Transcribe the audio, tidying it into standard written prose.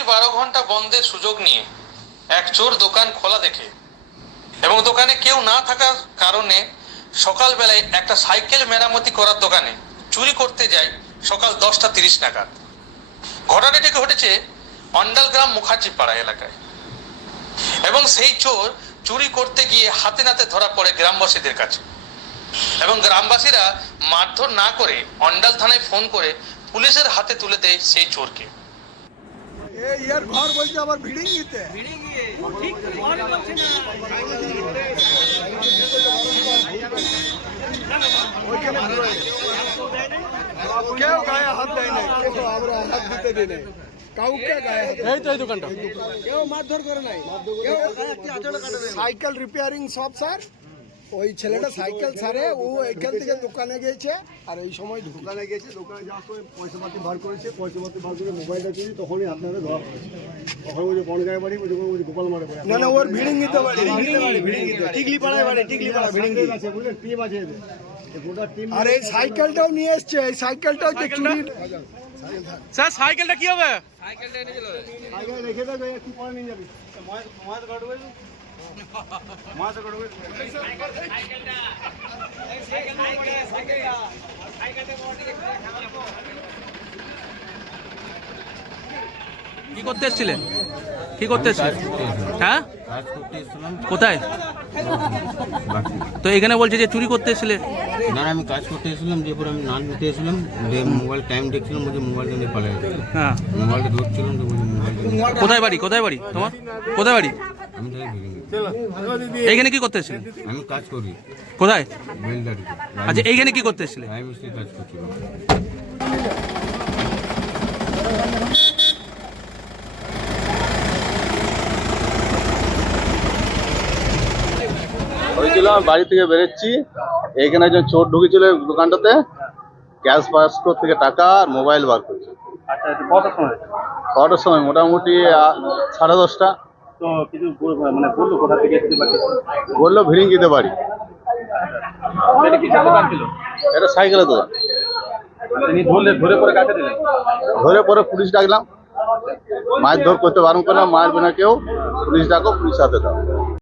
12 ঘন্টা বন্ধের সুযোগ নিয়ে এক চোর দোকান খোলা দেখে এবং দোকানে কেউ না থাকার কারণে সকালবেলায় একটা সাইকেল মেরামতি করার দোকানে চুরি করতে যায় সকাল 10টা 30 নাগাদ। ঘটনাটি ঘটেছে অন্ডাল গ্রাম মুখার্জি পাড়া এলাকায় এবং সেই চোর চুরি করতে গিয়ে হাতে নাতে ধরা পড়ে গ্রামবাসীদের কাছে এবং গ্রামবাসীরা মারধর না করে অন্ডাল থানায় ফোন করে পুলিশের হাতে তুলে দেয় সেই চোরকে। ইয়ার ঘর বলছে আবার ভিড়িঙ্গিতে কেউ গায়ে হাত দেয় না, কেউ আমরা হাত দিতে দিই নাই, কাউকে গায়ে হাত এই তো এই দোকানটা কেউ মারধর করে নাই। সাইকেল রিপেয়ারিং শপ স্যার, ওই ছেলেটা সাইকেল সারে ও এখান থেকে দোকানে গেছে আর এই সময় দোকানে গেছে, দোকানে যাওয়ার সময় পয়সাপাতি বার করেছে, পয়সাপাতি বার করে মোবাইলটা কিনে তখনই আপনাদের ধরা পড়েছে। তখন ওই যে বনগাঁয় বাড়ি ওই গোপাল মারে না না ওর ভিড়িঙ্গিতে বাড়ি, ভিড়িঙ্গিতে টিকলি পাড়ায় বাড়ি, টিকলি পাড়া ভিড়িঙ্গি আছে বুঝলেন, টিম আছে গোটা টিম। আর এই সাইকেলটাও নিয়ে এসছে, এই সাইকেলটাও যে চুরি। স্যার সাইকেলটা কি হবে? সাইকেল রেখে দেবে, একটু পরে নিয়ে যাবি। কি করতে এসেছিলেন? কি করতে এসেছিলেন? হ্যাঁ, কোথায়? তো এখানে বলছে যে চুরি করতে এসেছিলেন। না আমি কাজ করতে এসেছিলাম, যে পরে আমি নান নিতে এসেছিলাম, মোবাইল টাইম দেখছিলাম, বলছে মোবাইলটা নিয়ে পালিয়ে গেছে। হ্যাঁ, মোবাইলটা ধরছিলাম তো বলছে মোবাইলটা। কোথায় বাড়ি? কোথায় বাড়ি তোমার? কোথায় বাড়ি? আমি তাই ভেঙে এইখানে কি করতে এসেছিলেন? আমি কাজ করি কোথায়? বেলদারিতে। আচ্ছা, এইখানে কি করতে এসেছিলেন? আমি মিস্ত্রি কাজ করছিলাম। হয়েছিল আমি বাড়ি থেকে বেরোচ্ছি, এখানে একজন চোর ঢুকেছিল দোকানটাতে, ক্যাশ বাস্ক থেকে টাকা আর মোবাইল বার করছে। কটার সময়? মোটামুটি 10:30। তো কিছু মানে বললো কোথা থেকে এসেছে বা কিছু? বললো ভিড়িঙ্গিতে বাড়ি। এটা কিসের দোকান ছিল? এটা সাইকেলের দোকান। তিনি ধরে পরে কাকে দিলেন? ধরে পরে পুলিশ ডাকলাম, মারধর করতে বারণ করলাম, মারবে না কেউ, পুলিশ ডাকো, পুলিশ হাতে দাও।